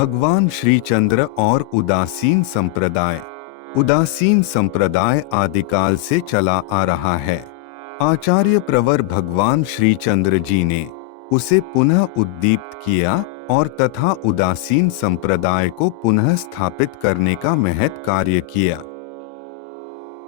भगवान श्री चंद्र और उदासीन संप्रदाय। उदासीन संप्रदाय आदिकाल से चला आ रहा है। आचार्य प्रवर भगवान श्री चंद्र जी ने उसे पुनः उद्दीप्त किया और तथा उदासीन संप्रदाय को पुनः स्थापित करने का महत् कार्य किया।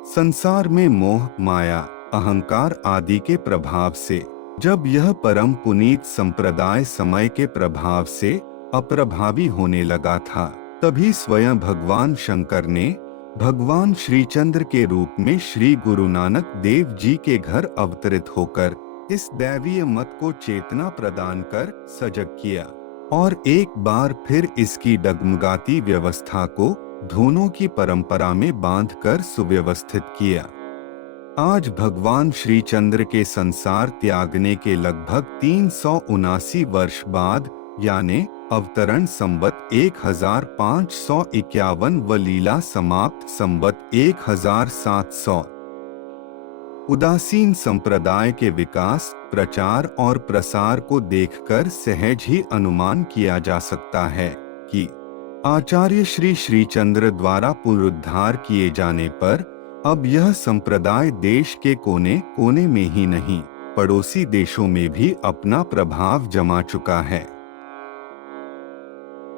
संसार में मोह, माया, अहंकार आदि के प्रभाव से जब यह परम पुनीत संप्रदाय समय के प्रभाव से अप्रभावी होने लगा था, तभी स्वयं भगवान शंकर ने भगवान श्री चंद्र के रूप में श्री गुरु नानक देव जी के घर अवतरित होकर इस दैवीय मत को चेतना प्रदान कर सजग किया और एक बार फिर इसकी डगमगाती व्यवस्था को धुनों की परंपरा में बांधकर सुव्यवस्थित किया। आज भगवान श्री चंद्र के संसार त्यागने के लगभग 379 वर्ष बाद यानी अवतरण संवत 1551 व लीला समाप्त संवत 1700 उदासीन संप्रदाय के विकास, प्रचार और प्रसार को देखकर सहज ही अनुमान किया जा सकता है कि आचार्य श्री श्रीचंद्र द्वारा पुनरुद्धार किए जाने पर अब यह संप्रदाय देश के कोने कोने में ही नहीं, पड़ोसी देशों में भी अपना प्रभाव जमा चुका है।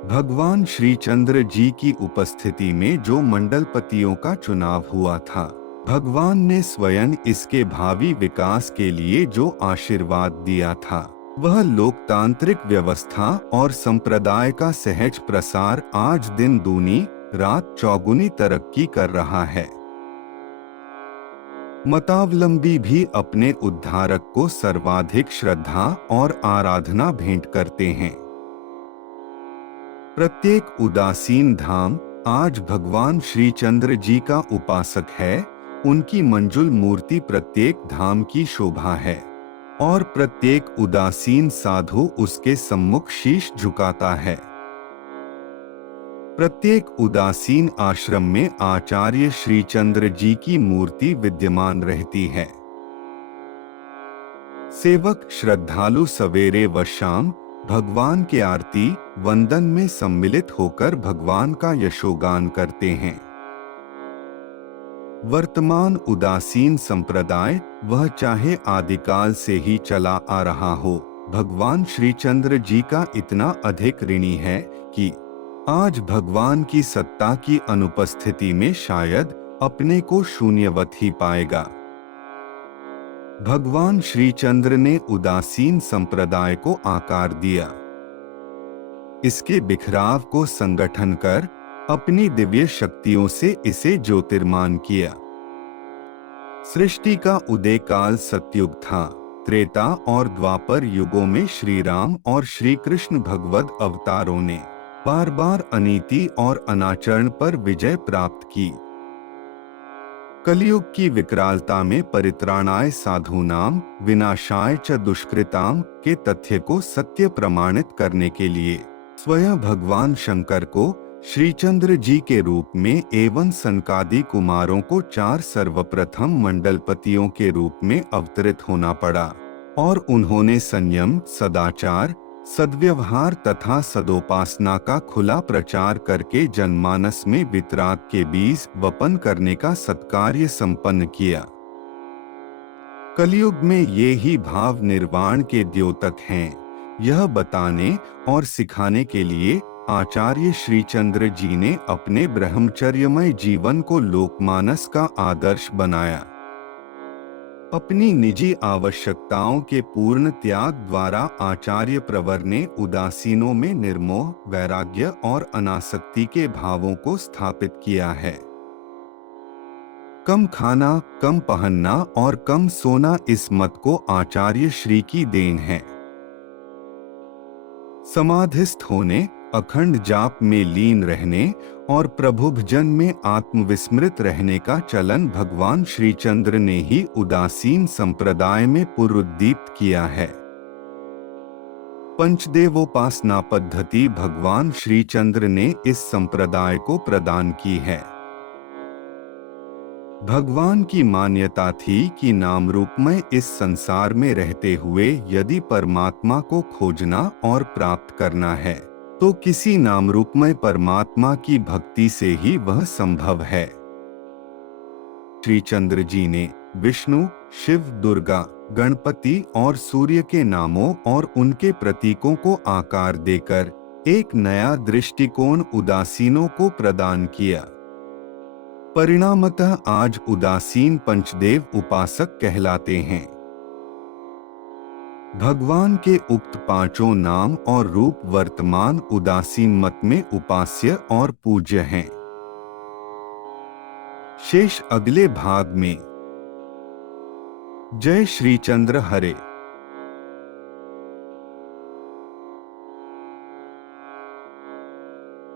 भगवान श्री चंद्र जी की उपस्थिति में जो मंडलपतियों का चुनाव हुआ था, भगवान ने स्वयं इसके भावी विकास के लिए जो आशीर्वाद दिया था, वह लोकतांत्रिक व्यवस्था और संप्रदाय का सहज प्रसार आज दिन दूनी रात चौगुनी तरक्की कर रहा है। मतावलंबी भी अपने उद्धारक को सर्वाधिक श्रद्धा और आराधना भेंट करते हैं। प्रत्येक उदासीन धाम आज भगवान श्री चंद्र जी का उपासक है। उनकी मंजुल मूर्ति प्रत्येक धाम की शोभा है और प्रत्येक उदासीन साधु उसके सम्मुख शीश झुकाता है। प्रत्येक उदासीन आश्रम में आचार्य श्री चंद्र जी की मूर्ति विद्यमान रहती है। सेवक श्रद्धालु सवेरे व शाम भगवान के आरती वंदन में सम्मिलित होकर भगवान का यशोगान करते हैं। वर्तमान उदासीन संप्रदाय वह चाहे आदिकाल से ही चला आ रहा हो, भगवान श्री चंद्र जी का इतना अधिक ऋणी है कि आज भगवान की सत्ता की अनुपस्थिति में शायद अपने को शून्यवत ही पाएगा। भगवान श्री चंद्र ने उदासीन संप्रदाय को आकार दिया, इसके बिखराव को संगठन कर अपनी दिव्य शक्तियों से इसे ज्योतिर्मान किया। सृष्टि का उदय काल सतयुग था। त्रेता और द्वापर युगों में श्री राम और श्री कृष्ण भगवद अवतारों ने बार बार अनीति और अनाचरण पर विजय प्राप्त की। कलयुग की विकरालता में परित्राणाय साधूनाम विनाशाय च दुष्कृताम के तथ्य को सत्य प्रमाणित करने के लिए स्वयं भगवान शंकर को श्रीचंद्र जी के रूप में एवं सनकादि कुमारों को 4 सर्वप्रथम मंडलपतियों के रूप में अवतरित होना पड़ा और उन्होंने संयम, सदाचार, सद्व्यवहार तथा सदोपासना का खुला प्रचार करके जनमानस में वितराग के बीज वपन करने का सत्कार्य संपन्न किया। कलयुग में ये ही भाव निर्वाण के द्योतक हैं। यह बताने और सिखाने के लिए आचार्य श्रीचंद्र जी ने अपने ब्रह्मचर्यमय जीवन को लोकमानस का आदर्श बनाया। अपनी निजी आवश्यकताओं के पूर्ण त्याग द्वारा आचार्य प्रवर ने उदासीनों में निर्मोह, वैराग्य और अनासक्ति के भावों को स्थापित किया है। कम खाना, कम पहनना और कम सोना इस मत को आचार्य श्री की देन है। समाधिस्थ होने, अखंड जाप में लीन रहने और प्रभु भजन में आत्मविस्मृत रहने का चलन भगवान श्रीचंद्र ने ही उदासीन संप्रदाय में पुनरुद्दीप्त किया है। पंचदेवोपासना पद्धति भगवान श्रीचंद्र ने इस संप्रदाय को प्रदान की है। भगवान की मान्यता थी कि नाम रूपमय इस संसार में रहते हुए यदि परमात्मा को खोजना और प्राप्त करना है तो किसी नामरूपमय परमात्मा की भक्ति से ही वह संभव है। श्री चंद्र जी ने विष्णु, शिव, दुर्गा, गणपति और सूर्य के नामों और उनके प्रतीकों को आकार देकर एक नया दृष्टिकोण उदासीनों को प्रदान किया। परिणामतः आज उदासीन पंचदेव उपासक कहलाते हैं। भगवान के उक्त पांचों नाम और रूप वर्तमान उदासीन मत में उपास्य और पूज्य हैं। शेष अगले भाग में। जय श्री चंद्र हरे।